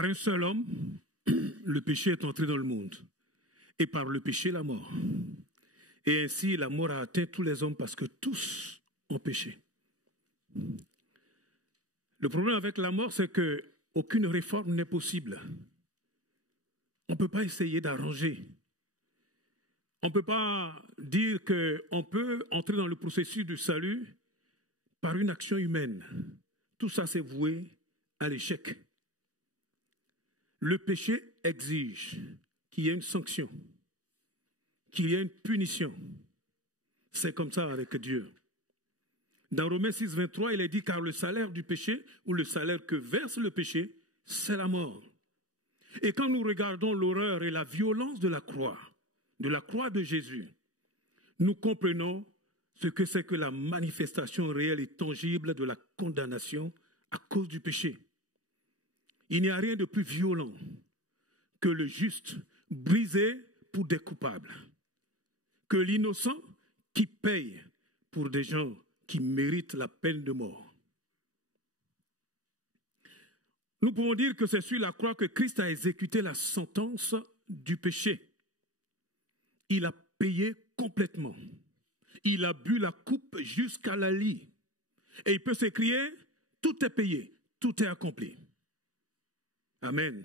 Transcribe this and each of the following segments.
Par un seul homme, le péché est entré dans le monde. Et par le péché, la mort. Et ainsi, la mort a atteint tous les hommes parce que tous ont péché. Le problème avec la mort, c'est qu'aucune réforme n'est possible. On ne peut pas essayer d'arranger. On ne peut pas dire qu'on peut entrer dans le processus du salut par une action humaine. Tout ça, c'est voué à l'échec. Le péché exige qu'il y ait une sanction, qu'il y ait une punition. C'est comme ça avec Dieu. Dans Romains 6, 23, il est dit, car le salaire du péché, ou le salaire que verse le péché, c'est la mort. Et quand nous regardons l'horreur et la violence de la croix de Jésus, nous comprenons ce que c'est que la manifestation réelle et tangible de la condamnation à cause du péché. Il n'y a rien de plus violent que le juste brisé pour des coupables, que l'innocent qui paye pour des gens qui méritent la peine de mort. Nous pouvons dire que c'est sur la croix que Christ a exécuté la sentence du péché. Il a payé complètement. Il a bu la coupe jusqu'à la lie. Et il peut s'écrier, tout est payé, tout est accompli. Amen.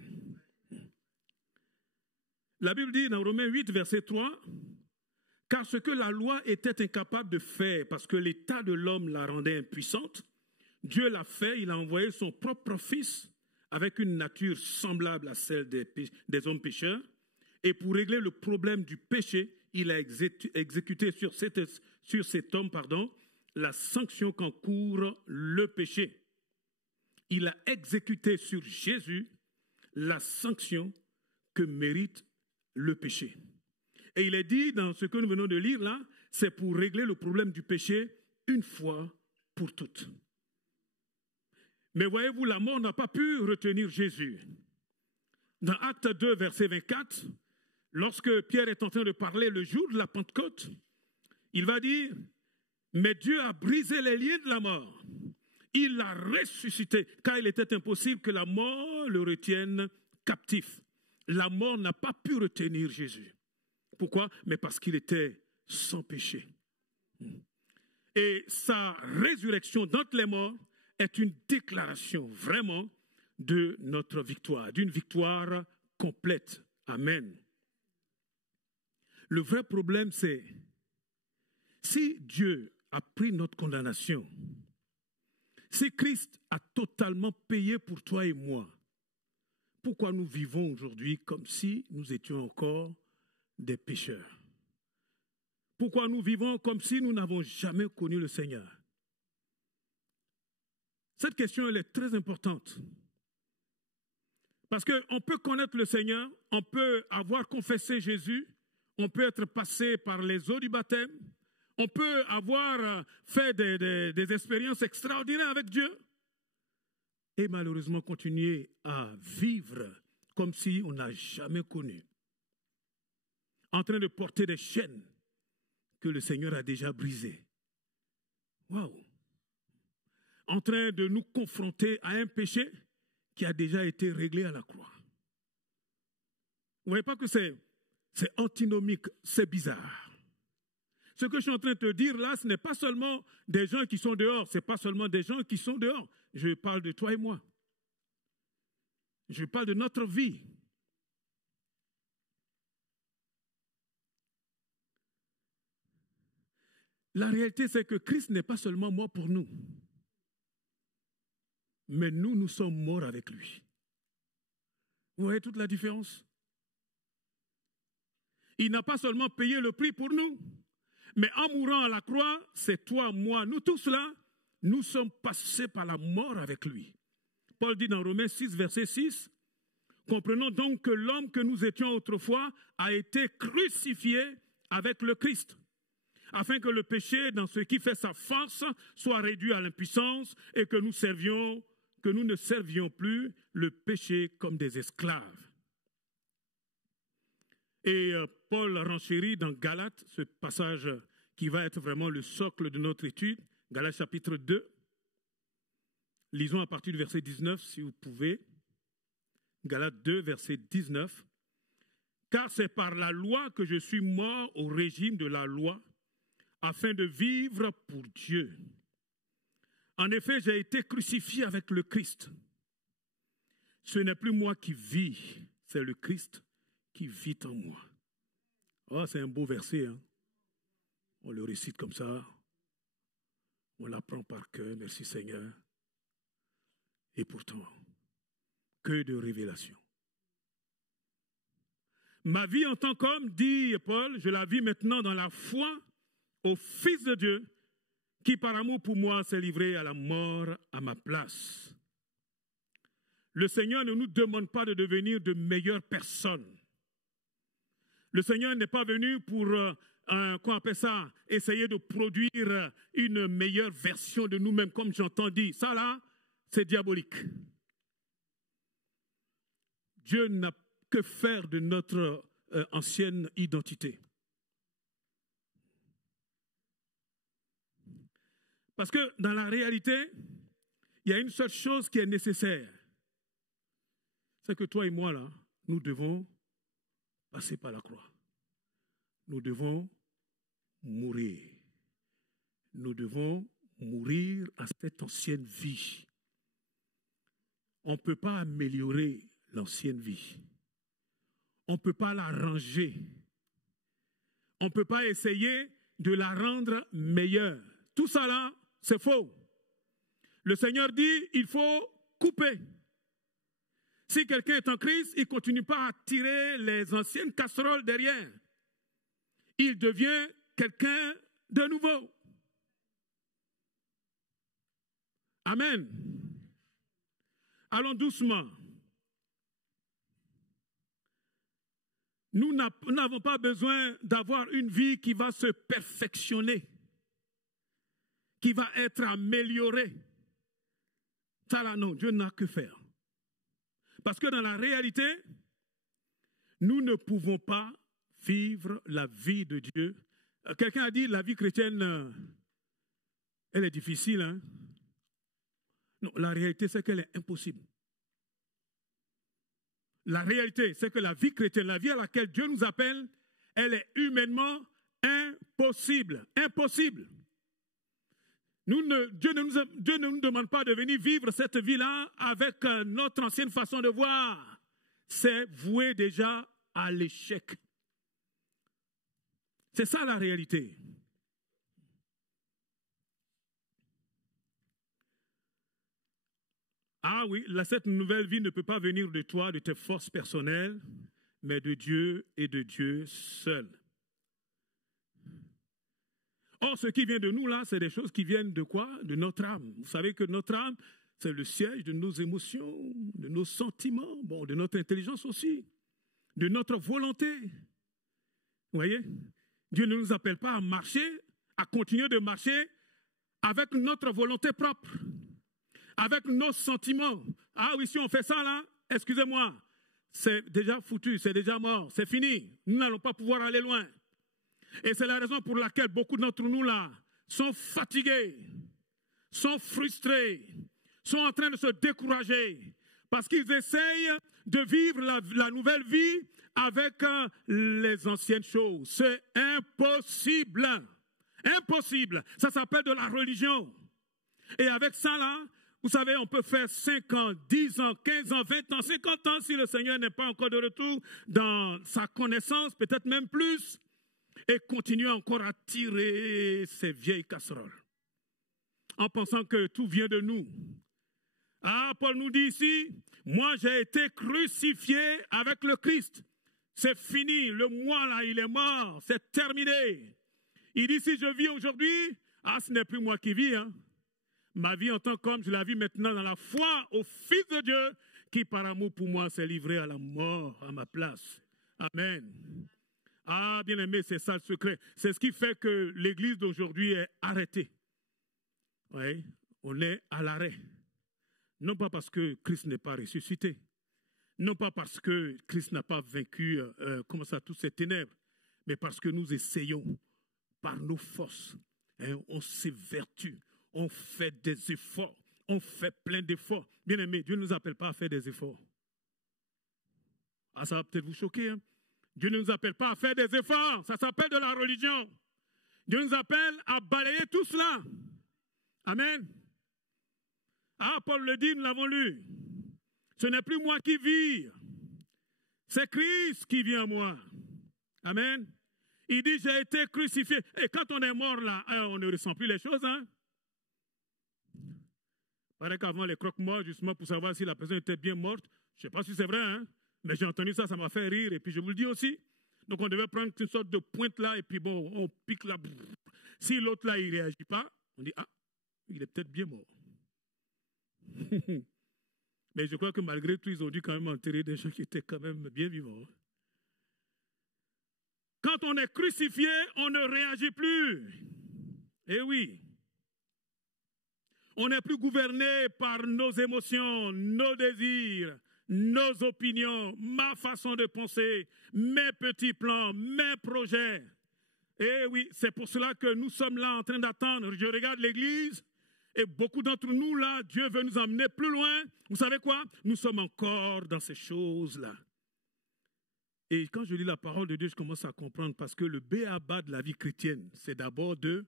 La Bible dit dans Romains 8, verset 3, « Car ce que la loi était incapable de faire parce que l'état de l'homme la rendait impuissante, Dieu l'a fait, il a envoyé son propre Fils avec une nature semblable à celle des hommes pécheurs. Et pour régler le problème du péché, il a exécuté sur cet homme la sanction qu'encourt le péché. Il a exécuté sur Jésus la sanction que mérite le péché. Et il est dit dans ce que nous venons de lire là, c'est pour régler le problème du péché une fois pour toutes. Mais voyez-vous, la mort n'a pas pu retenir Jésus. Dans Acte 2, verset 24, lorsque Pierre est en train de parler le jour de la Pentecôte, il va dire, mais Dieu a brisé les liens de la mort. Il l'a ressuscité, car il était impossible que la mort le retienne captif. La mort n'a pas pu retenir Jésus. Pourquoi? Mais parce qu'il était sans péché. Et sa résurrection d'entre les morts est une déclaration vraiment de notre victoire, d'une victoire complète. Amen. Le vrai problème, c'est si Dieu a pris notre condamnation, si Christ a totalement payé pour toi et moi, pourquoi nous vivons aujourd'hui comme si nous étions encore des pécheurs? Pourquoi nous vivons comme si nous n'avons jamais connu le Seigneur? Cette question, elle est très importante. Parce qu'on peut connaître le Seigneur, on peut avoir confessé Jésus, on peut être passé par les eaux du baptême, on peut avoir fait des expériences extraordinaires avec Dieu et malheureusement continuer à vivre comme si on n'a jamais connu. En train de porter des chaînes que le Seigneur a déjà brisées. Waouh! En train de nous confronter à un péché qui a déjà été réglé à la croix. Vous ne voyez pas que c'est antinomique, c'est bizarre. Ce que je suis en train de te dire là, ce n'est pas seulement des gens qui sont dehors, ce n'est pas seulement des gens qui sont dehors. Je parle de toi et moi. Je parle de notre vie. La réalité, c'est que Christ n'est pas seulement mort pour nous, mais nous sommes morts avec lui. Vous voyez toute la différence? Il n'a pas seulement payé le prix pour nous, mais en mourant à la croix, c'est toi, moi, nous tous là, nous sommes passés par la mort avec lui. Paul dit dans Romains 6, verset 6, « Comprenons donc que l'homme que nous étions autrefois a été crucifié avec le Christ, afin que le péché, dans ce qui fait sa force, soit réduit à l'impuissance et que nous ne servions plus le péché comme des esclaves. » Et Paul renchérit dans Galates, ce passage qui va être vraiment le socle de notre étude, Galates chapitre 2. Lisons à partir du verset 19, si vous pouvez. Galates 2, verset 19. Car c'est par la loi que je suis mort au régime de la loi, afin de vivre pour Dieu. En effet, j'ai été crucifié avec le Christ. Ce n'est plus moi qui vis, c'est le Christ qui vit en moi. Oh, c'est un beau verset, hein? On le récite comme ça. On l'apprend par cœur, merci Seigneur. Et pourtant, que de révélations. Ma vie en tant qu'homme, dit Paul, je la vis maintenant dans la foi au Fils de Dieu, qui par amour pour moi s'est livré à la mort à ma place. Le Seigneur ne nous demande pas de devenir de meilleures personnes. Le Seigneur n'est pas venu pour, qu'on appelle ça, essayer de produire une meilleure version de nous-mêmes, comme j'entends dire. Ça là, c'est diabolique. Dieu n'a que faire de notre ancienne identité. Parce que dans la réalité, il y a une seule chose qui est nécessaire. C'est que toi et moi, là, nous devons passer par la croix. Nous devons mourir. Nous devons mourir à cette ancienne vie. On ne peut pas améliorer l'ancienne vie. On ne peut pas la ranger. On ne peut pas essayer de la rendre meilleure. Tout ça là, c'est faux. Le Seigneur dit, il faut couper. Si quelqu'un est en Christ, il ne continue pas à tirer les anciennes casseroles derrière. Il devient quelqu'un de nouveau. Amen. Allons doucement. Nous n'avons pas besoin d'avoir une vie qui va se perfectionner, qui va être améliorée. Ça là, non, Dieu n'a que faire. Parce que dans la réalité, nous ne pouvons pas vivre la vie de Dieu. Quelqu'un a dit, la vie chrétienne, elle est difficile. Hein? Non, la réalité, c'est qu'elle est impossible. La réalité, c'est que la vie chrétienne, la vie à laquelle Dieu nous appelle, elle est humainement impossible. Impossible. Dieu ne nous demande pas de venir vivre cette vie-là avec notre ancienne façon de voir. C'est voué déjà à l'échec. C'est ça la réalité. Ah oui, cette nouvelle vie ne peut pas venir de toi, de tes forces personnelles, mais de Dieu et de Dieu seul. Or, ce qui vient de nous là, c'est des choses qui viennent de quoi? De notre âme. Vous savez que notre âme, c'est le siège de nos émotions, de nos sentiments, bon, de notre intelligence aussi, de notre volonté. Vous voyez? Dieu ne nous appelle pas à marcher, à continuer de marcher avec notre volonté propre, avec nos sentiments. Ah oui, si on fait ça là, excusez-moi, c'est déjà foutu, c'est déjà mort, c'est fini. Nous n'allons pas pouvoir aller loin. Et c'est la raison pour laquelle beaucoup d'entre nous là sont fatigués, sont frustrés, sont en train de se décourager parce qu'ils essayent de vivre la nouvelle vie avec les anciennes choses. C'est impossible. Impossible. Ça s'appelle de la religion. Et avec ça là, vous savez, on peut faire 5 ans, 10 ans, 15 ans, 20 ans, 50 ans si le Seigneur n'est pas encore de retour dans sa connaissance, peut-être même plus. Et continuer encore à tirer ces vieilles casseroles. En pensant que tout vient de nous. Ah, Paul nous dit ici, moi j'ai été crucifié avec le Christ. C'est fini, le moi là, il est mort, c'est terminé. Il dit, si je vis aujourd'hui, ah, ce n'est plus moi qui vis. Hein. Ma vie en tant qu'homme, je la vis maintenant dans la foi au Fils de Dieu, qui par amour pour moi s'est livré à la mort à ma place. Amen. Ah, bien aimé, c'est ça le secret. C'est ce qui fait que l'église d'aujourd'hui est arrêtée. Oui, on est à l'arrêt. Non pas parce que Christ n'est pas ressuscité. Non pas parce que Christ n'a pas vaincu toutes ces ténèbres. Mais parce que nous essayons par nos forces. Hein, on s'évertue. On fait des efforts. On fait plein d'efforts. Bien aimé, Dieu ne nous appelle pas à faire des efforts. Ah, ça va peut-être vous choquer. Hein? Dieu ne nous appelle pas à faire des efforts. Ça s'appelle de la religion. Dieu nous appelle à balayer tout cela. Amen. Ah, Paul le dit, nous l'avons lu. Ce n'est plus moi qui vis. C'est Christ qui vit en moi. Amen. Il dit, j'ai été crucifié. Et quand on est mort là, on ne ressent plus les choses. Hein? Il paraît qu'avant les croque-morts, justement, pour savoir si la personne était bien morte, je ne sais pas si c'est vrai, hein? Mais j'ai entendu ça, ça m'a fait rire. Et puis je vous le dis aussi. Donc on devait prendre une sorte de pointe là, et puis bon, on pique là. Si l'autre là, il ne réagit pas, on dit, ah, il est peut-être bien mort. Mais je crois que malgré tout, ils ont dû quand même enterrer des gens qui étaient quand même bien vivants. Quand on est crucifié, on ne réagit plus. Eh oui. On n'est plus gouverné par nos émotions, nos désirs, nos opinions, ma façon de penser, mes petits plans, mes projets. Eh oui, c'est pour cela que nous sommes là en train d'attendre. Je regarde l'église et beaucoup d'entre nous là, Dieu veut nous emmener plus loin. Vous savez quoi? Nous sommes encore dans ces choses-là. Et quand je lis la parole de Dieu, je commence à comprendre parce que le b.a.-ba de la vie chrétienne, c'est d'abord de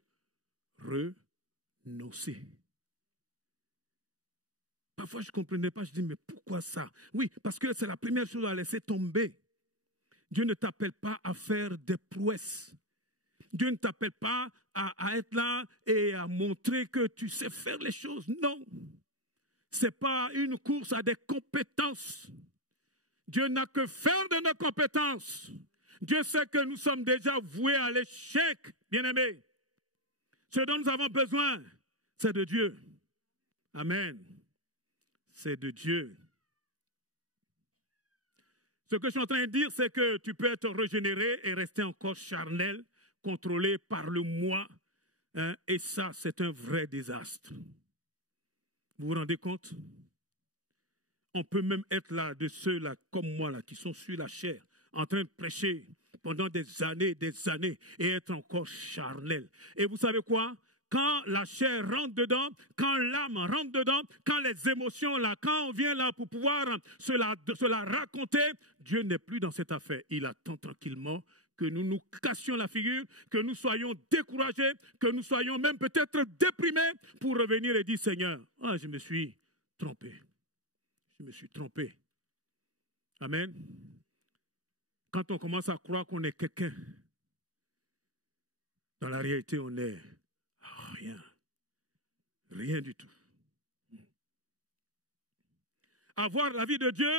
renoncer. Parfois, je ne comprenais pas, je dis, mais pourquoi ça? Oui, parce que c'est la première chose à laisser tomber. Dieu ne t'appelle pas à faire des prouesses. Dieu ne t'appelle pas à être là et à montrer que tu sais faire les choses. Non. Ce n'est pas une course à des compétences. Dieu n'a que faire de nos compétences. Dieu sait que nous sommes déjà voués à l'échec, bien-aimés. Ce dont nous avons besoin, c'est de Dieu. Amen. C'est de Dieu. Ce que je suis en train de dire, c'est que tu peux être régénéré et rester encore charnel, contrôlé par le moi. Hein, et ça, c'est un vrai désastre. Vous vous rendez compte? On peut même être là, de ceux-là, comme moi, là, qui sont sur la chair, en train de prêcher pendant des années, et être encore charnel. Et vous savez quoi? Quand la chair rentre dedans, quand l'âme rentre dedans, quand les émotions, là, quand on vient là pour pouvoir se la raconter, Dieu n'est plus dans cette affaire. Il attend tranquillement que nous nous cassions la figure, que nous soyons découragés, que nous soyons même peut-être déprimés pour revenir et dire, Seigneur, je me suis trompé. Je me suis trompé. Amen. Quand on commence à croire qu'on est quelqu'un, dans la réalité, on est rien. Rien du tout. Avoir la vie de Dieu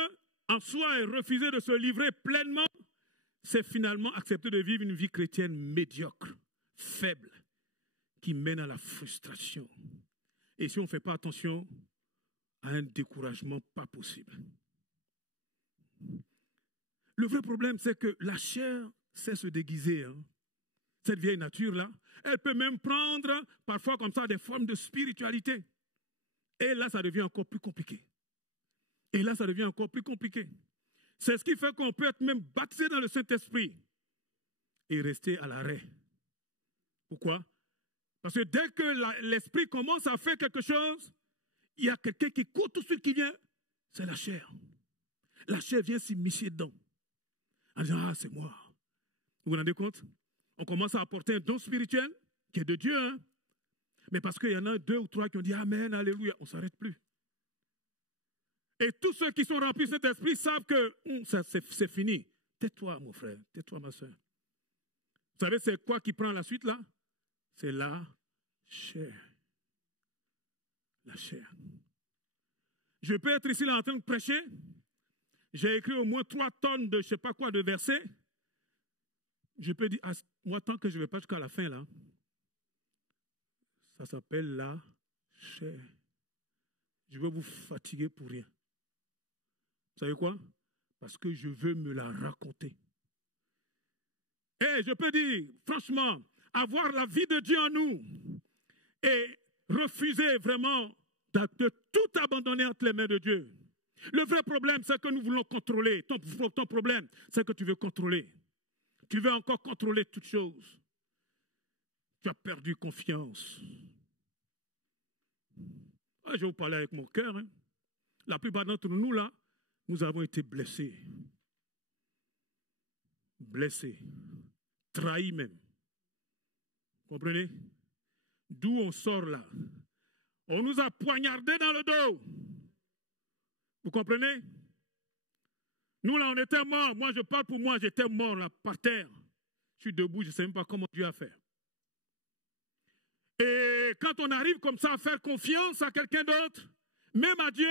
en soi et refuser de se livrer pleinement, c'est finalement accepter de vivre une vie chrétienne médiocre, faible, qui mène à la frustration. Et si on ne fait pas attention, à un découragement pas possible. Le vrai problème, c'est que la chair sait se déguiser. Hein. Cette vieille nature-là, elle peut même prendre parfois comme ça des formes de spiritualité. Et là, ça devient encore plus compliqué. Et là, ça devient encore plus compliqué. C'est ce qui fait qu'on peut être même baptisé dans le Saint-Esprit et rester à l'arrêt. Pourquoi? Parce que dès que l'Esprit commence à faire quelque chose, il y a quelqu'un qui court tout de suite qui vient, c'est la chair. La chair vient s'immiscer dedans. En disant, c'est moi. Vous vous rendez compte? On commence à apporter un don spirituel qui est de Dieu. Hein? Mais parce qu'il y en a 2 ou 3 qui ont dit Amen, Alléluia, on ne s'arrête plus. Et tous ceux qui sont remplis de cet esprit savent que c'est fini. Tais-toi, mon frère, tais-toi, ma soeur. Vous savez, c'est quoi qui prend la suite là? C'est la chair. La chair. Je peux être ici là en train de prêcher. J'ai écrit au moins 3 tonnes de je ne sais pas quoi de versets. Je peux dire, moi tant que je ne vais pas jusqu'à la fin là, ça s'appelle la chair. Je vais vous fatiguer pour rien. Vous savez quoi? Parce que je veux me la raconter. Et je peux dire, franchement, avoir la vie de Dieu en nous et refuser vraiment de tout abandonner entre les mains de Dieu. Le vrai problème, c'est que nous voulons contrôler. Ton problème, c'est que tu veux contrôler. Tu veux encore contrôler toutes choses. Tu as perdu confiance. Je vais vous parler avec mon cœur. Hein. La plupart d'entre nous, là, nous avons été blessés. blessé, trahi même. Comprenez? D'où on sort là. On nous a poignardé dans le dos. Vous comprenez? Nous là, on était morts. Moi, je parle pour moi, j'étais mort là, par terre. Je suis debout, je ne sais même pas comment Dieu a fait. Et quand on arrive comme ça à faire confiance à quelqu'un d'autre, même à Dieu,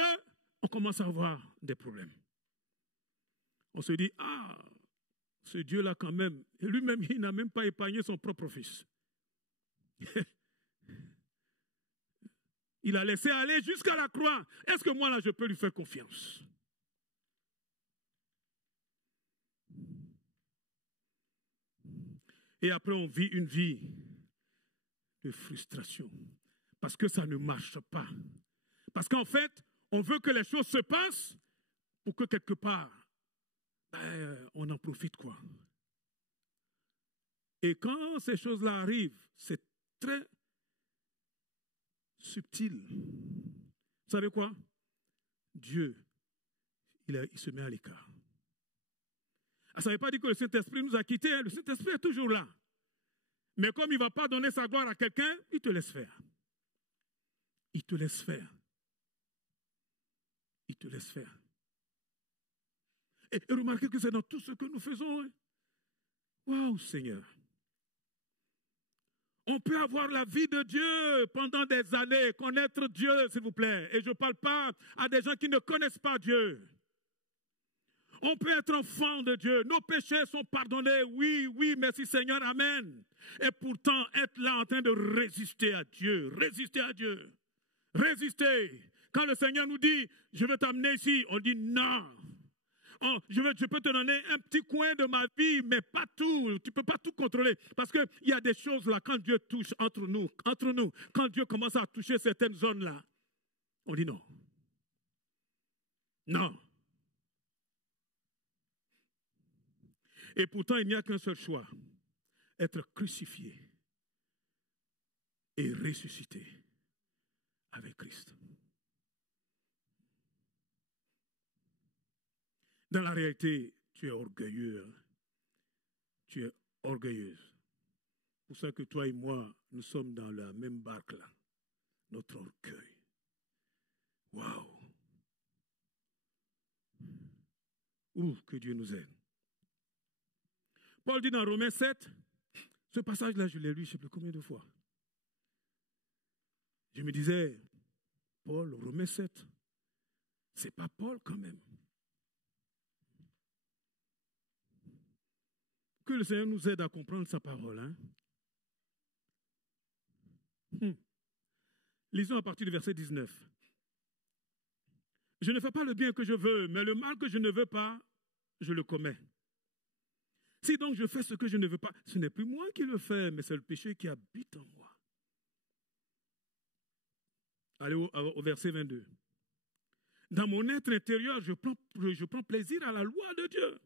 on commence à avoir des problèmes. On se dit, ah, ce Dieu-là quand même, et lui-même, il n'a même pas épargné son propre fils. Il a laissé aller jusqu'à la croix. Est-ce que moi, là, je peux lui faire confiance? Et après, on vit une vie de frustration. Parce que ça ne marche pas. Parce qu'en fait, on veut que les choses se passent pour que quelque part, on en profite, quoi. Et quand ces choses-là arrivent, c'est très subtil. Vous savez quoi? Dieu, il se met à l'écart. Ça ne veut pas dire que le Saint-Esprit nous a quittés. Le Saint-Esprit est toujours là. Mais comme il ne va pas donner sa gloire à quelqu'un, il te laisse faire. Il te laisse faire. Il te laisse faire. Et remarquez que c'est dans tout ce que nous faisons. Hein. Waouh, Seigneur. On peut avoir la vie de Dieu pendant des années, connaître Dieu, s'il vous plaît. Et je ne parle pas à des gens qui ne connaissent pas Dieu. On peut être enfant de Dieu. Nos péchés sont pardonnés. Oui, oui, merci Seigneur, amen. Et pourtant, être là en train de résister à Dieu. Résister à Dieu. Résister. Quand le Seigneur nous dit, je vais t'amener ici, on dit non. Oh, je peux te donner un petit coin de ma vie, mais pas tout. Tu ne peux pas tout contrôler. Parce qu'il y a des choses là, quand Dieu touche entre nous, quand Dieu commence à toucher certaines zones là, on dit non. Non. Et pourtant, il n'y a qu'un seul choix. Être crucifié et ressuscité avec Christ. Dans la réalité, tu es orgueilleux. Hein? Tu es orgueilleuse. C'est pour ça que toi et moi, nous sommes dans la même barque là. Notre orgueil. Waouh! Ouh, que Dieu nous aide. Paul dit dans Romains 7, ce passage-là, je l'ai lu je ne sais plus combien de fois. Je me disais, Paul, Romains 7, c'est pas Paul quand même. Que le Seigneur nous aide à comprendre sa parole. Hein? Lisons à partir du verset 19. Je ne fais pas le bien que je veux, mais le mal que je ne veux pas, je le commets. Si donc je fais ce que je ne veux pas, ce n'est plus moi qui le fais, mais c'est le péché qui habite en moi. Allez au verset 22. Dans mon être intérieur, je prends plaisir à la loi de Dieu.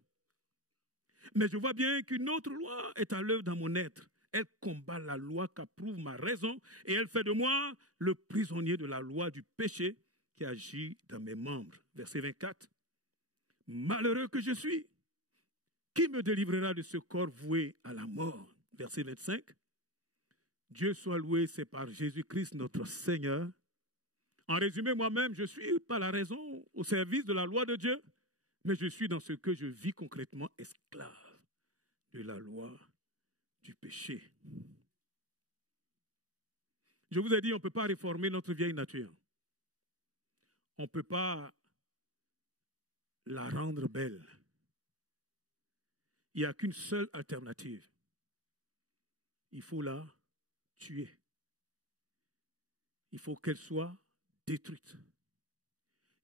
Mais je vois bien qu'une autre loi est à l'œuvre dans mon être. Elle combat la loi qu'approuve ma raison et elle fait de moi le prisonnier de la loi du péché qui agit dans mes membres. Verset 24. Malheureux que je suis, qui me délivrera de ce corps voué à la mort? Verset 25. Dieu soit loué, c'est par Jésus-Christ notre Seigneur. En résumé, moi-même, je suis par la raison au service de la loi de Dieu, mais je suis dans ce que je vis concrètement esclave de la loi du péché. Je vous ai dit, on ne peut pas réformer notre vieille nature. On ne peut pas la rendre belle. Il n'y a qu'une seule alternative. Il faut la tuer. Il faut qu'elle soit détruite.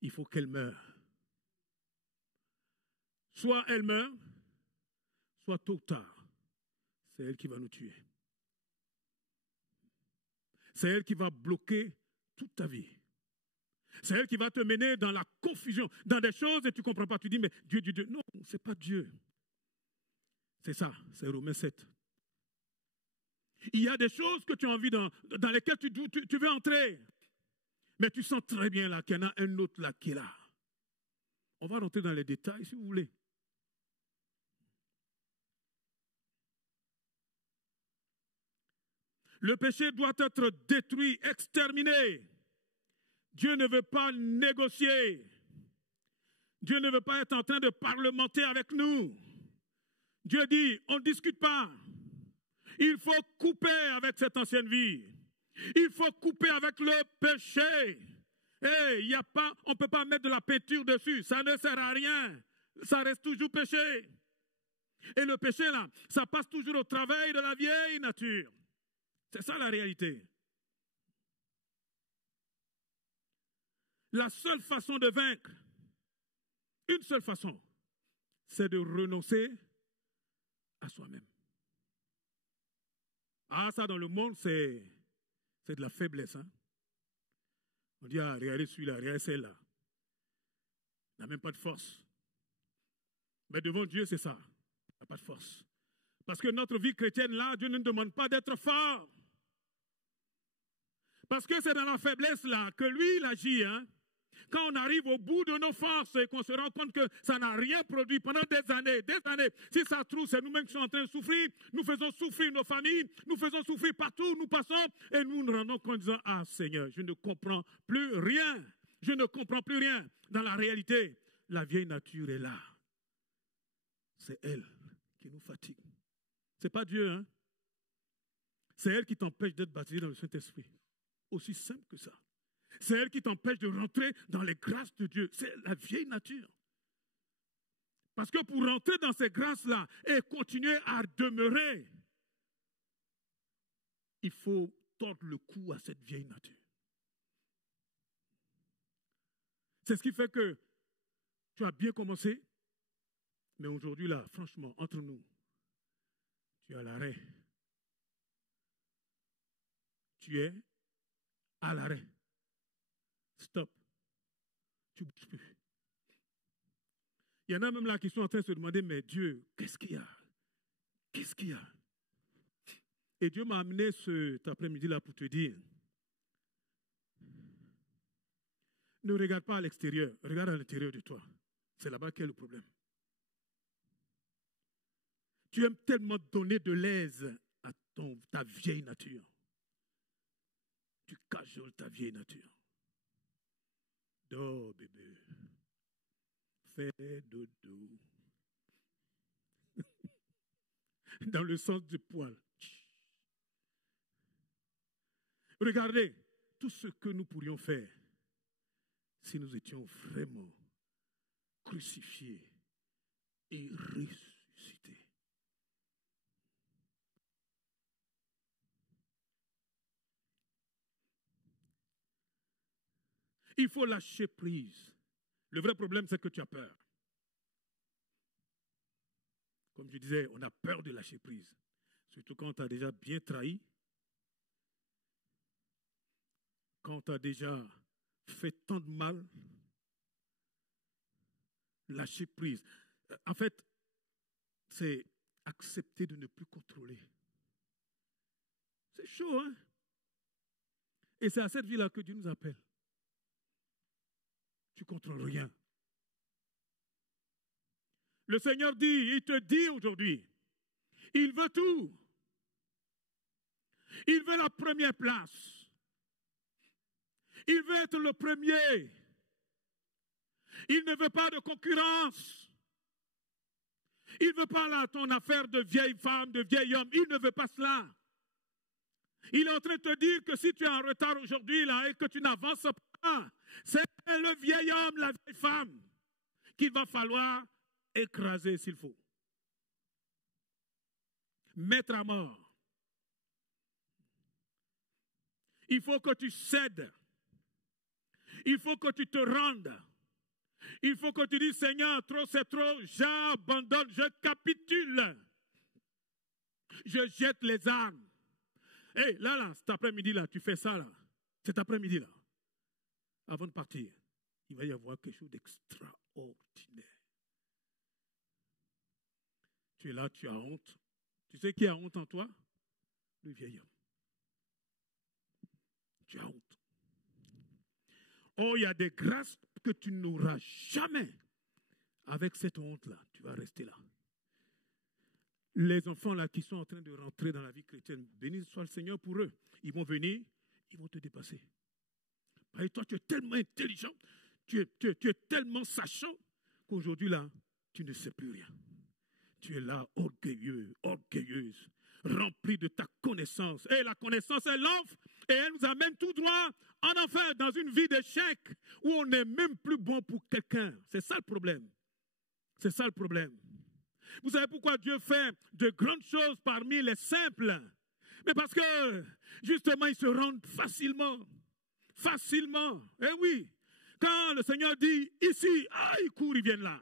Il faut qu'elle meure. Soit elle meurt, soit tôt ou tard, c'est elle qui va nous tuer. C'est elle qui va bloquer toute ta vie. C'est elle qui va te mener dans la confusion, dans des choses et tu ne comprends pas. Tu dis, mais Dieu, Dieu, Dieu. Non, ce n'est pas Dieu. C'est ça, c'est Romains 7. Il y a des choses que tu as envie dans lesquelles tu veux entrer. Mais tu sens très bien là qu'il y en a un autre là qui est là. On va rentrer dans les détails si vous voulez. Le péché doit être détruit, exterminé. Dieu ne veut pas négocier. Dieu ne veut pas être en train de parlementer avec nous. Dieu dit, on ne discute pas. Il faut couper avec cette ancienne vie. Il faut couper avec le péché. Et on ne peut pas mettre de la peinture dessus. Ça ne sert à rien. Ça reste toujours péché. Et le péché, là, ça passe toujours au travail de la vieille nature. C'est ça la réalité. La seule façon de vaincre, une seule façon, c'est de renoncer à soi-même. Ah, ça dans le monde, c'est de la faiblesse. Hein? On dit, ah, regardez celui-là, regardez celle-là. Il n'a même pas de force. Mais devant Dieu, c'est ça. Il n'a pas de force. Parce que notre vie chrétienne, là, Dieu ne nous demande pas d'être fort. Parce que c'est dans la faiblesse, là, que lui, il agit. Hein? Quand on arrive au bout de nos forces et qu'on se rend compte que ça n'a rien produit pendant des années, si ça se trouve, c'est nous-mêmes qui sommes en train de souffrir, nous faisons souffrir nos familles, nous faisons souffrir partout où nous passons, et nous nous rendons compte en disant, ah Seigneur, je ne comprends plus rien, je ne comprends plus rien. Dans la réalité, la vieille nature est là. C'est elle qui nous fatigue. Ce n'est pas Dieu, hein? C'est elle qui t'empêche d'être baptisé dans le Saint-Esprit. Aussi simple que ça. C'est elle qui t'empêche de rentrer dans les grâces de Dieu. C'est la vieille nature. Parce que pour rentrer dans ces grâces-là et continuer à demeurer, il faut tordre le cou à cette vieille nature. C'est ce qui fait que tu as bien commencé, mais aujourd'hui, là, franchement, entre nous, tu es à l'arrêt. Tu es à l'arrêt. Stop. Tu ne bouges plus. Il y en a même là qui sont en train de se demander, mais Dieu, qu'est-ce qu'il y a? Qu'est-ce qu'il y a? Et Dieu m'a amené cet après-midi-là pour te dire, ne regarde pas à l'extérieur, regarde à l'intérieur de toi. C'est là-bas qu'est le problème. Tu aimes tellement donner de l'aise à ta vieille nature. Tu cajoles ta vieille nature. Dors, bébé. Fais dodo. Dans le sens du poil. Regardez tout ce que nous pourrions faire si nous étions vraiment crucifiés et ressuscités. Il faut lâcher prise. Le vrai problème, c'est que tu as peur. Comme je disais, on a peur de lâcher prise. Surtout quand tu as déjà bien trahi. Quand tu as déjà fait tant de mal. Lâcher prise. En fait, c'est accepter de ne plus contrôler. C'est chaud, hein? Et c'est à cette vie-là que Dieu nous appelle. Tu ne contrôles rien. Le Seigneur dit, il te dit aujourd'hui, il veut tout. Il veut la première place. Il veut être le premier. Il ne veut pas de concurrence. Il ne veut pas là ton affaire de vieille femme, de vieil homme. Il ne veut pas cela. Il est en train de te dire que si tu es en retard aujourd'hui là et que tu n'avances pas, c'est le vieil homme, la vieille femme qu'il va falloir écraser s'il faut. Mettre à mort. Il faut que tu cèdes. Il faut que tu te rendes. Il faut que tu dises, Seigneur, trop c'est trop, j'abandonne, je capitule. Je jette les armes. Hé, là, cet après-midi-là, tu fais ça, là. Cet après-midi-là. Avant de partir, il va y avoir quelque chose d'extraordinaire. Tu es là, tu as honte. Tu sais qui a honte en toi? Le vieil homme. Tu as honte. Oh, il y a des grâces que tu n'auras jamais. Avec cette honte-là, tu vas rester là. Les enfants là qui sont en train de rentrer dans la vie chrétienne, béni soit le Seigneur pour eux. Ils vont venir, ils vont te dépasser. Et toi, tu es tellement intelligent, tu es tellement sachant qu'aujourd'hui là, tu ne sais plus rien. Tu es là, orgueilleux, orgueilleuse, rempli de ta connaissance. Et la connaissance, elle l'enfle et elle nous amène tout droit en enfer, dans une vie d'échec où on n'est même plus bon pour quelqu'un. C'est ça le problème. C'est ça le problème. Vous savez pourquoi Dieu fait de grandes choses parmi les simples? Mais parce que, justement, ils se rendent facilement. Facilement. Eh oui. Quand le Seigneur dit, ici, ils courent, ils viennent là.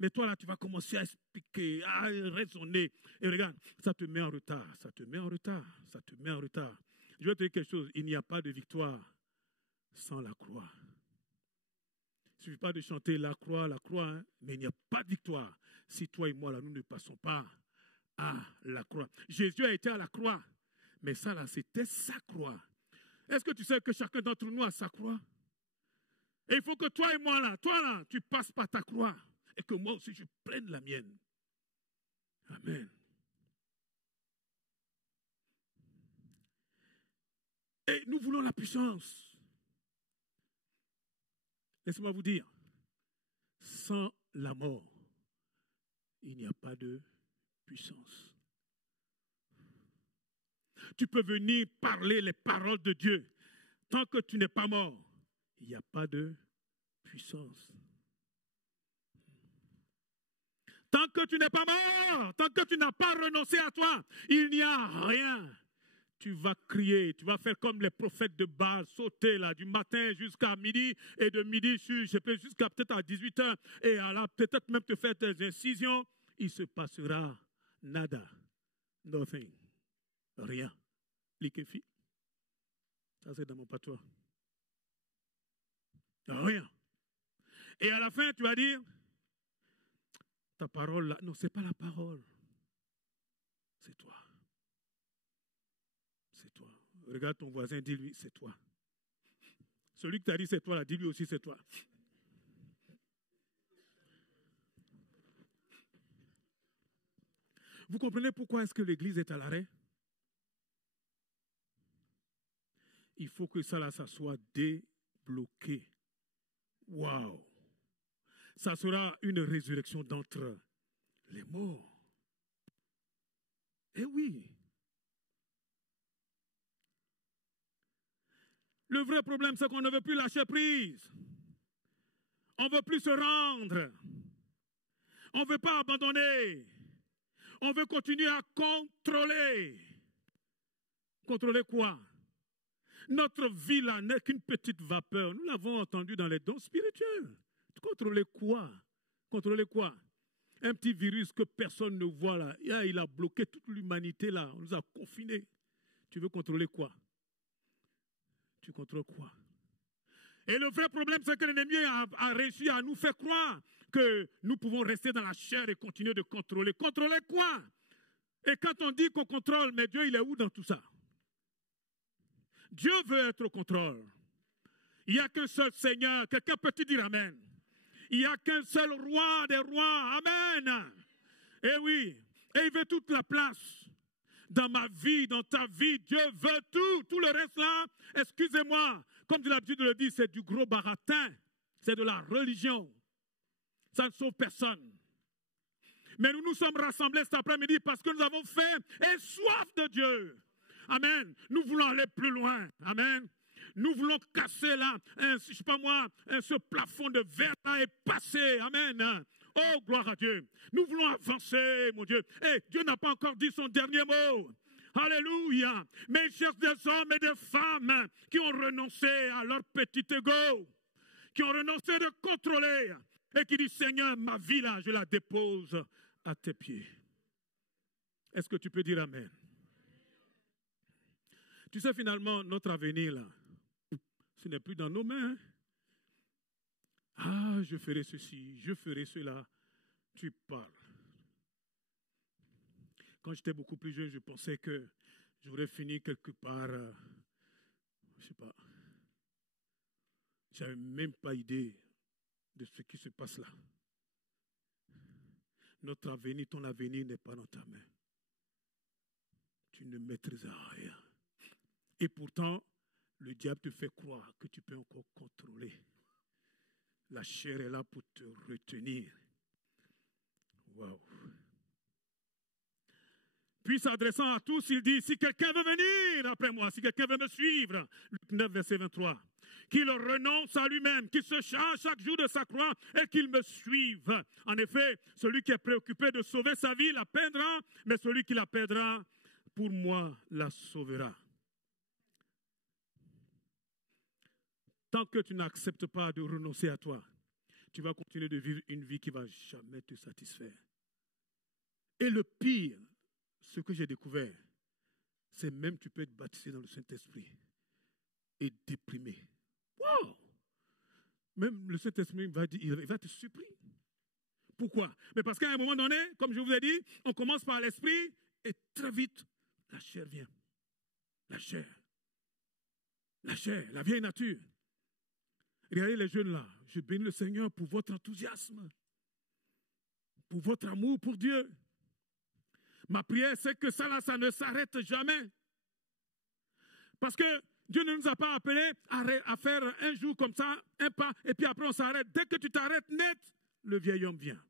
Mais toi, là, tu vas commencer à expliquer, à raisonner. Et regarde, ça te met en retard, ça te met en retard, ça te met en retard. Je vais te dire quelque chose, il n'y a pas de victoire sans la croix. Il ne suffit pas de chanter la croix, hein, mais il n'y a pas de victoire si toi et moi, là, nous ne passons pas à la croix. Jésus a été à la croix, mais ça, là, c'était sa croix. Est-ce que tu sais que chacun d'entre nous a sa croix? Et il faut que toi et moi, là, tu passes par ta croix. Et que moi aussi, je prenne la mienne. Amen. Et nous voulons la puissance. Laissez-moi vous dire, sans la mort, il n'y a pas de puissance. Tu peux venir parler les paroles de Dieu. Tant que tu n'es pas mort, il n'y a pas de puissance. Tant que tu n'es pas mort, tant que tu n'as pas renoncé à toi, il n'y a rien. Tu vas crier, tu vas faire comme les prophètes de Baal, sauter là du matin jusqu'à midi et de midi jusqu'à peut-être à 18h et là peut-être même te faire tes incisions. Il se passera nada, nothing, rien. Liquéfi. Ça c'est dans mon patois. Rien. Et à la fin tu vas dire, ta parole là, non c'est pas la parole, c'est toi. C'est toi. Regarde ton voisin, dis-lui, c'est toi. Celui qui t'a dit c'est toi, là, dis-lui aussi c'est toi. Vous comprenez pourquoi est-ce que l'église est à l'arrêt? Il faut que ça, là, ça soit débloqué. Waouh! Ça sera une résurrection d'entre les morts. Eh oui! Le vrai problème, c'est qu'on ne veut plus lâcher prise. On ne veut plus se rendre. On ne veut pas abandonner. On veut continuer à contrôler. Contrôler quoi? Notre vie là n'est qu'une petite vapeur. Nous l'avons entendu dans les dons spirituels. Contrôler quoi? Contrôler quoi? Un petit virus que personne ne voit là. Il a bloqué toute l'humanité là. On nous a confinés. Tu veux contrôler quoi? Tu contrôles quoi? Et le vrai problème, c'est que l'ennemi a réussi à nous faire croire que nous pouvons rester dans la chair et continuer de contrôler. Contrôler quoi? Et quand on dit qu'on contrôle, mais Dieu, il est où dans tout ça? Dieu veut être au contrôle. Il n'y a qu'un seul Seigneur. Quelqu'un peut-il dire Amen? Il n'y a qu'un seul roi des rois. Amen. Et oui. Et il veut toute la place. Dans ma vie, dans ta vie, Dieu veut tout. Tout le reste là, excusez-moi, comme j'ai l'habitude de le dire, c'est du gros baratin. C'est de la religion. Ça ne sauve personne. Mais nous nous sommes rassemblés cet après-midi parce que nous avons faim et soif de Dieu. Amen. Nous voulons aller plus loin. Amen. Nous voulons casser là, je sais pas moi, ce plafond de verre là et passer. Amen. Oh, gloire à Dieu. Nous voulons avancer, mon Dieu. Et Dieu n'a pas encore dit son dernier mot. Alléluia. Mais il cherche des hommes et des femmes qui ont renoncé à leur petit ego, qui ont renoncé de contrôler et qui disent, Seigneur, ma vie là, je la dépose à tes pieds. Est-ce que tu peux dire Amen? Tu sais, finalement, notre avenir là, ce n'est plus dans nos mains. Ah, je ferai ceci, je ferai cela. Tu parles. Quand j'étais beaucoup plus jeune, je pensais que j'aurais fini quelque part, je ne sais pas. Je n'avais même pas idée de ce qui se passe là. Notre avenir, ton avenir n'est pas dans ta main. tu ne maîtrises rien. Et pourtant, le diable te fait croire que tu peux encore contrôler. La chair est là pour te retenir. Waouh. Puis s'adressant à tous, il dit, si quelqu'un veut venir après moi, si quelqu'un veut me suivre, Luc 9, verset 23, qu'il renonce à lui-même, qu'il se charge chaque jour de sa croix et qu'il me suive. En effet, celui qui est préoccupé de sauver sa vie la perdra, mais celui qui la perdra, pour moi, la sauvera. Tant que tu n'acceptes pas de renoncer à toi, tu vas continuer de vivre une vie qui ne va jamais te satisfaire. Et le pire, ce que j'ai découvert, c'est même tu peux être baptisé dans le Saint-Esprit et déprimé. Wow! Même le Saint-Esprit il va te supprimer. Pourquoi? Mais parce qu'à un moment donné, comme je vous ai dit, on commence par l'esprit et très vite, la chair vient. La chair, la vieille nature. Regardez les jeunes là, je bénis le Seigneur pour votre enthousiasme, pour votre amour pour Dieu. Ma prière, c'est que ça là, ça ne s'arrête jamais. Parce que Dieu ne nous a pas appelés à faire un jour comme ça, un pas, et puis après on s'arrête. Dès que tu t'arrêtes net, le vieil homme vient.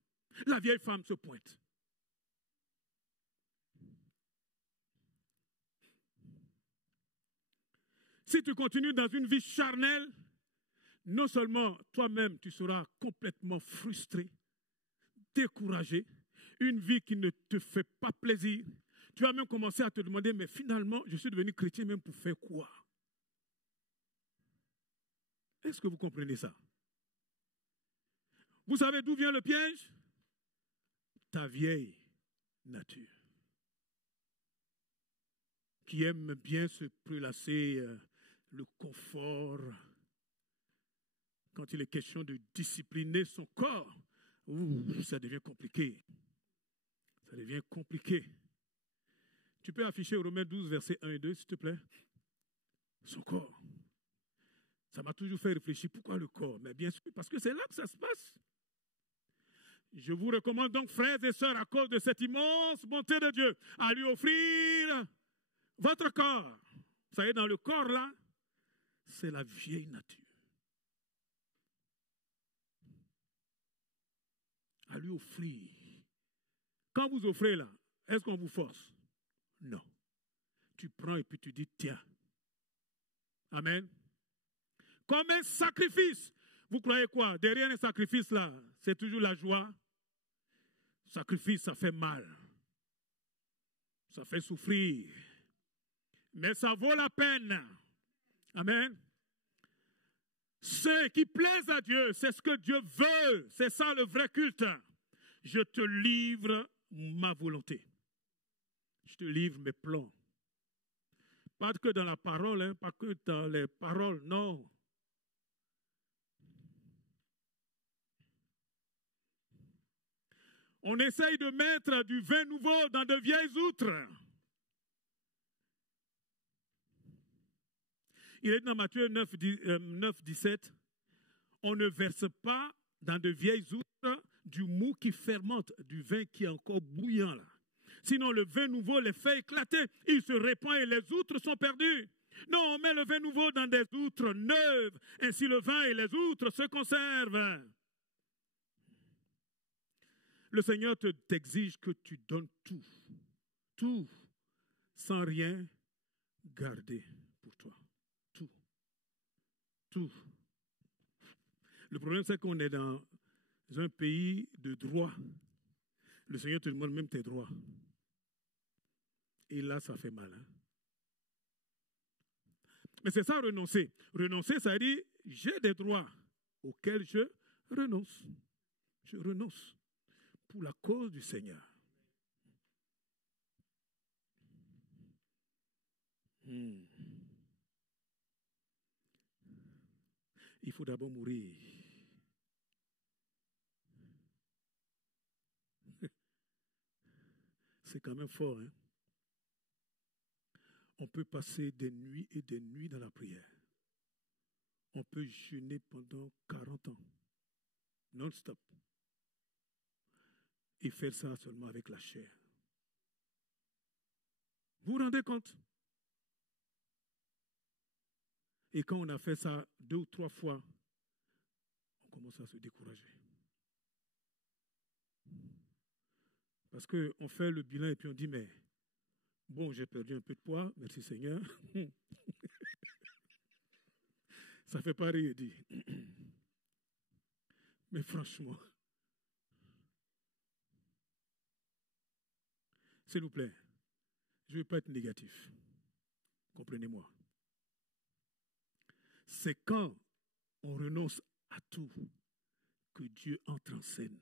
La vieille femme se pointe. Si tu continues dans une vie charnelle, non seulement toi-même tu seras complètement frustré, découragé, une vie qui ne te fait pas plaisir. Tu vas même commencer à te demander, mais finalement, je suis devenu chrétien même pour faire quoi? Est-ce que vous comprenez ça? Vous savez d'où vient le piège? Ta vieille nature. Qui aime bien se prélasser le confort. Quand il est question de discipliner son corps, ça devient compliqué. Ça devient compliqué. Tu peux afficher Romains 12, versets 1 et 2, s'il te plaît? Son corps. Ça m'a toujours fait réfléchir. Pourquoi le corps? Mais bien sûr, parce que c'est là que ça se passe. Je vous recommande donc, frères et sœurs, à cause de cette immense bonté de Dieu, à lui offrir votre corps. Vous savez, dans le corps là, c'est la vieille nature. À lui offrir. Quand vous offrez là, est-ce qu'on vous force? Non. Tu prends et puis tu dis, tiens. Amen. Comme un sacrifice. Vous croyez quoi? Derrière un sacrifice là, c'est toujours la joie. Sacrifice, ça fait mal. Ça fait souffrir. Mais ça vaut la peine. Amen. Ce qui plaise à Dieu, c'est ce que Dieu veut. C'est ça le vrai culte. Je te livre ma volonté. Je te livre mes plans. Pas que dans la parole, hein, pas que dans les paroles, non. On essaye de mettre du vin nouveau dans de vieilles outres. Il est dans Matthieu 9, 17. On ne verse pas dans de vieilles outres du mou qui fermente, du vin qui est encore bouillant là. Sinon le vin nouveau les fait éclater. Il se répand et les outres sont perdues. Non, on met le vin nouveau dans des outres neuves. Ainsi le vin et les outres se conservent. Le Seigneur t'exige que tu donnes tout. Tout. Sans rien garder pour toi. Tout. Tout. Le problème, c'est qu'on est dans un pays de droit. Le Seigneur te demande même tes droits. Et là, ça fait mal. Hein? Mais c'est ça, renoncer. Renoncer, ça dit, j'ai des droits auxquels je renonce. Je renonce pour la cause du Seigneur. Il faut d'abord mourir. C'est quand même fort, hein? On peut passer des nuits et des nuits dans la prière. On peut jeûner pendant 40 ans, non-stop. Et faire ça seulement avec la chair. Vous vous rendez compte? Et quand on a fait ça 2 ou 3 fois, on commence à se décourager. Parce qu'on fait le bilan et puis on dit, mais bon, j'ai perdu un peu de poids, merci Seigneur. Ça ne fait pas rire, dit. Mais franchement, s'il vous plaît, je ne veux pas être négatif. Comprenez-moi. C'est quand on renonce à tout que Dieu entre en scène.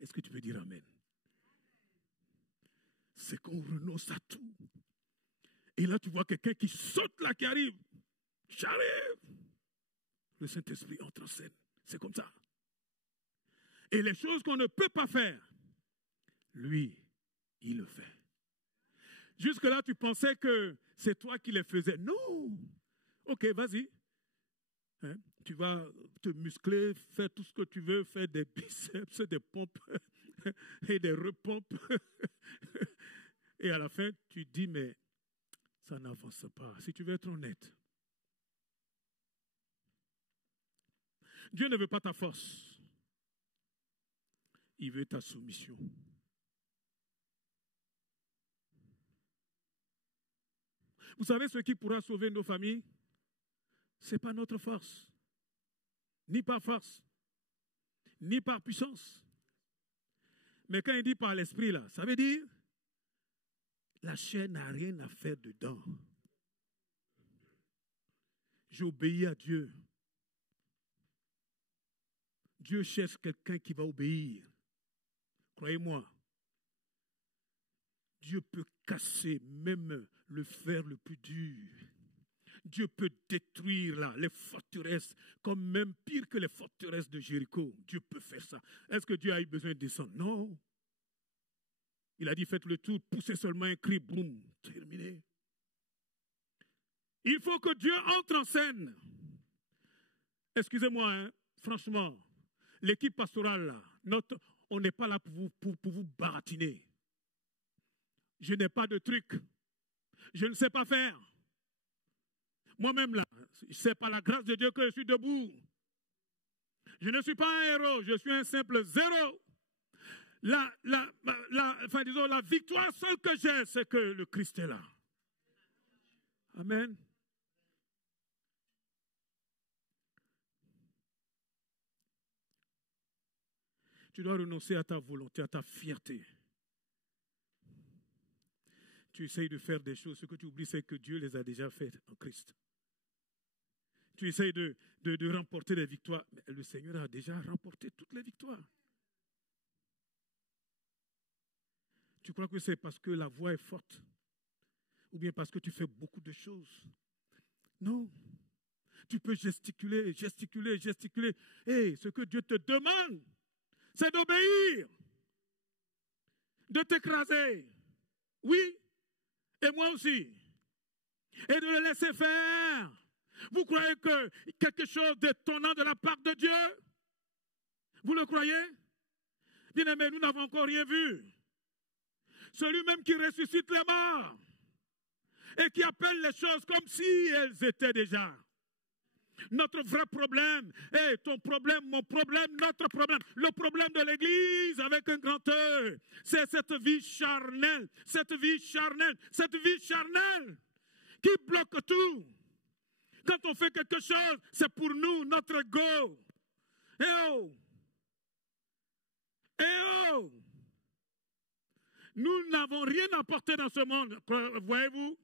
Est-ce que tu peux dire Amen? C'est quand on renonce à tout. Et là, tu vois quelqu'un qui saute là, qui arrive. J'arrive. Le Saint-Esprit entre en scène. C'est comme ça. Et les choses qu'on ne peut pas faire, lui, il le fait. Jusque-là, tu pensais que c'est toi qui les faisais. Non. Ok, vas-y. Hein? Tu vas te muscler, faire tout ce que tu veux, faire des biceps, des pompes et des repompes. Et à la fin, tu dis, mais ça n'avance pas. Si tu veux être honnête, Dieu ne veut pas ta force. Il veut ta soumission. Vous savez ce qui pourra sauver nos familles? Ce n'est pas notre force. Ni par force. Ni par puissance. Mais quand il dit par l'esprit, là, ça veut dire la chair n'a rien à faire dedans. J'obéis à Dieu. Dieu cherche quelqu'un qui va obéir. Croyez-moi, Dieu peut casser même le fer le plus dur. Dieu peut détruire là, les forteresses, comme même pire que les forteresses de Jéricho. Dieu peut faire ça. Est-ce que Dieu a eu besoin de descendre? Non. Il a dit, faites le tour, poussez seulement un cri, boum, terminé. Il faut que Dieu entre en scène. Excusez-moi, hein, franchement, l'équipe pastorale, là, on n'est pas là pour vous baratiner. Je n'ai pas de truc. Je ne sais pas faire. Moi-même, là, c'est par la grâce de Dieu que je suis debout. Je ne suis pas un héros, je suis un simple zéro. La victoire seule que j'ai, c'est que le Christ est là. Amen. Tu dois renoncer à ta volonté, à ta fierté. Tu essayes de faire des choses, ce que tu oublies, c'est que Dieu les a déjà faites en Christ. Tu essayes de remporter des victoires, mais le Seigneur a déjà remporté toutes les victoires. Tu crois que c'est parce que la voix est forte? Ou bien parce que tu fais beaucoup de choses? Non. Tu peux gesticuler, gesticuler, gesticuler. Et ce que Dieu te demande, c'est d'obéir, de t'écraser. Oui, et moi aussi. Et de le laisser faire. Vous croyez que quelque chose d'étonnant de la part de Dieu? Vous le croyez? Bien-aimés, nous n'avons encore rien vu. Celui même qui ressuscite les morts et qui appelle les choses comme si elles étaient déjà. Notre vrai problème, ton problème, mon problème, notre problème, le problème de l'Église avec un grand E, c'est cette vie charnelle, cette vie charnelle, cette vie charnelle qui bloque tout. Quand on fait quelque chose, c'est pour nous, notre ego. Eh oh! Eh oh! Nous n'avons rien apporté dans ce monde, voyez-vous?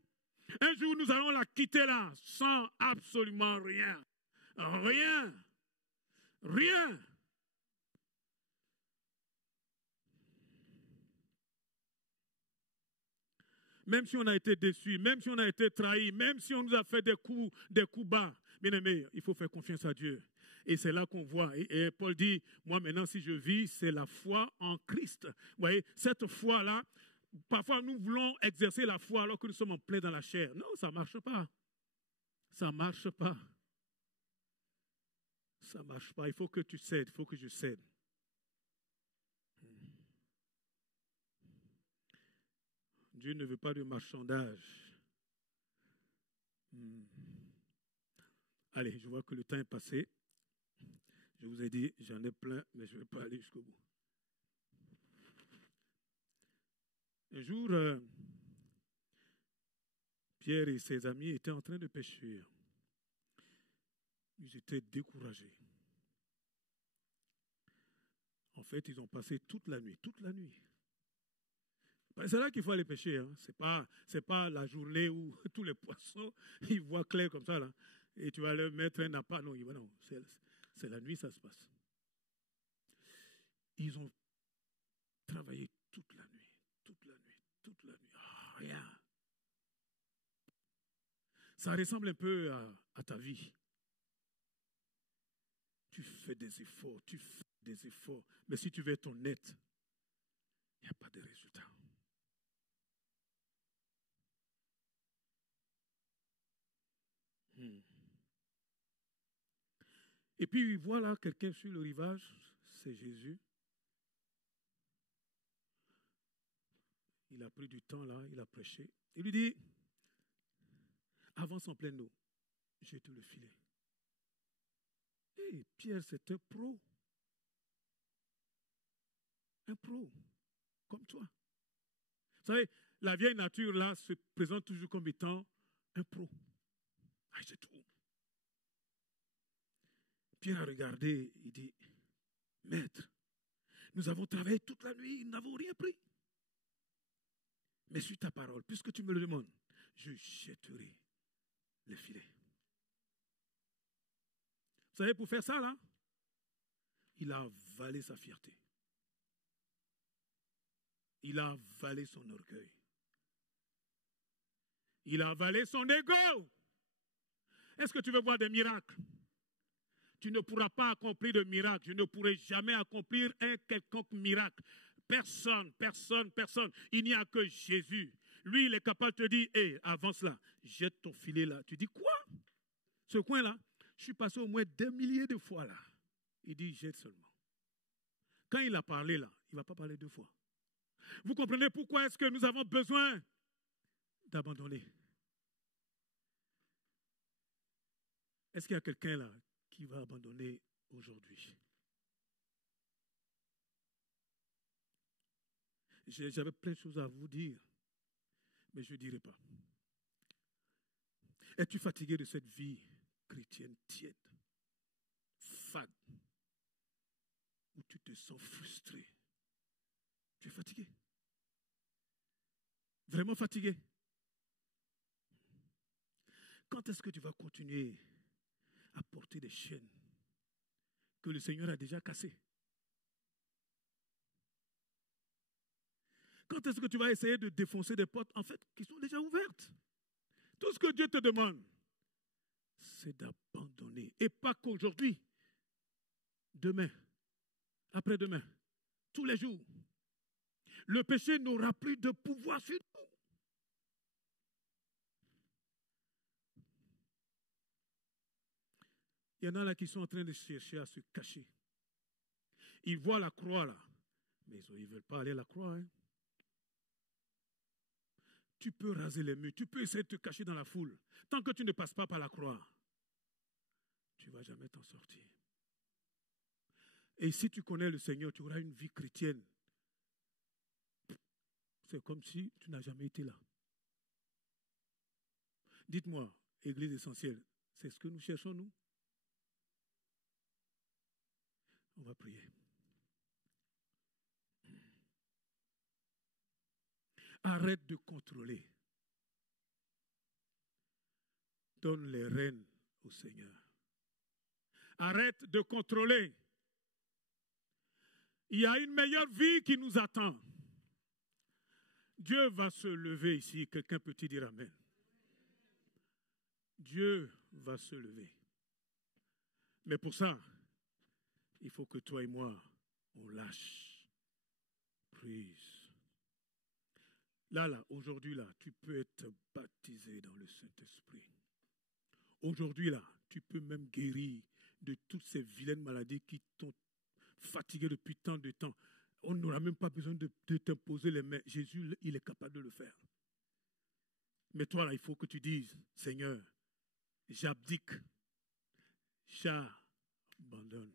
Un jour, nous allons la quitter là, sans absolument rien. Rien. Rien. Même si on a été déçu, même si on a été trahi, même si on nous a fait des coups bas, bien aimé, il faut faire confiance à Dieu. Et c'est là qu'on voit. Et Paul dit, moi maintenant si je vis, c'est la foi en Christ. Vous voyez, cette foi-là, parfois nous voulons exercer la foi alors que nous sommes en plein dans la chair. Non, ça ne marche pas. Ça ne marche pas. Ça ne marche pas. Il faut que tu cèdes, il faut que je cède. Dieu ne veut pas de marchandage. Allez, je vois que le temps est passé. Je vous ai dit, j'en ai plein, mais je ne vais pas aller jusqu'au bout. Un jour, Pierre et ses amis étaient en train de pêcher. Ils étaient découragés. En fait, ils ont passé toute la nuit. C'est là qu'il faut aller pêcher. Hein. C'est pas la journée où tous les poissons, ils voient clair comme ça. Là, et tu vas leur mettre un appât. Non, c'est la nuit, ça se passe. Ils ont travaillé toute la nuit. Oh, rien. Ça ressemble un peu à ta vie. Tu fais des efforts, mais si tu veux être honnête, il n'y a pas de résultat. Et puis voilà quelqu'un sur le rivage, c'est Jésus. Il a pris du temps là, il a prêché. Il lui dit, avance en pleine eau, jette le filet. Et Pierre, c'est un pro. Un pro, comme toi. Vous savez, la vieille nature là se présente toujours comme étant un pro. Ah, c'est tout. Pierre a regardé, il dit, Maître, nous avons travaillé toute la nuit, nous n'avons rien pris. Mais sur ta parole, puisque tu me le demandes, je jetterai le filet. Vous savez, pour faire ça, là, il a avalé sa fierté. Il a avalé son orgueil. Il a avalé son ego. Est-ce que tu veux voir des miracles? Tu ne pourras pas accomplir de miracle. Je ne pourrai jamais accomplir un quelconque miracle. Personne. Il n'y a que Jésus. Lui, il est capable de te dire, hé, avance là, jette ton filet là. Tu dis, quoi? Ce coin-là, je suis passé au moins des milliers de fois là. Il dit, jette seulement. Quand il a parlé là, il ne va pas parler deux fois. Vous comprenez pourquoi est-ce que nous avons besoin d'abandonner? Est-ce qu'il y a quelqu'un là qui va abandonner aujourd'hui? J'avais plein de choses à vous dire, mais je ne dirai pas. Es-tu fatigué de cette vie chrétienne tiède, fade, où tu te sens frustré? Tu es fatigué? Vraiment fatigué? Quand est-ce que tu vas continuer à porter des chaînes que le Seigneur a déjà cassées? Quand est-ce que tu vas essayer de défoncer des portes, en fait, qui sont déjà ouvertes? Tout ce que Dieu te demande, c'est d'abandonner. Et pas qu'aujourd'hui, demain, après-demain, tous les jours. Le péché n'aura plus de pouvoir sur nous. Il y en a là qui sont en train de chercher à se cacher. Ils voient la croix là, mais ils ne veulent pas aller à la croix. Hein. Tu peux raser les murs, tu peux essayer de te cacher dans la foule. Tant que tu ne passes pas par la croix, tu ne vas jamais t'en sortir. Et si tu connais le Seigneur, tu auras une vie chrétienne. C'est comme si tu n'as jamais été là. Dites-moi, Église essentielle, c'est ce que nous cherchons, nous? On va prier. Arrête de contrôler. Donne les rênes au Seigneur. Arrête de contrôler. Il y a une meilleure vie qui nous attend. Dieu va se lever ici. Quelqu'un peut-il dire Amen? Dieu va se lever. Mais pour ça, il faut que toi et moi, on lâche prise. Là, aujourd'hui, là, tu peux être baptisé dans le Saint-Esprit. Aujourd'hui, là, tu peux même guérir de toutes ces vilaines maladies qui t'ont fatigué depuis tant de temps. On n'aura même pas besoin de t'imposer les mains. Jésus, il est capable de le faire. Mais toi, là, il faut que tu dises, Seigneur, j'abdique, j'abandonne.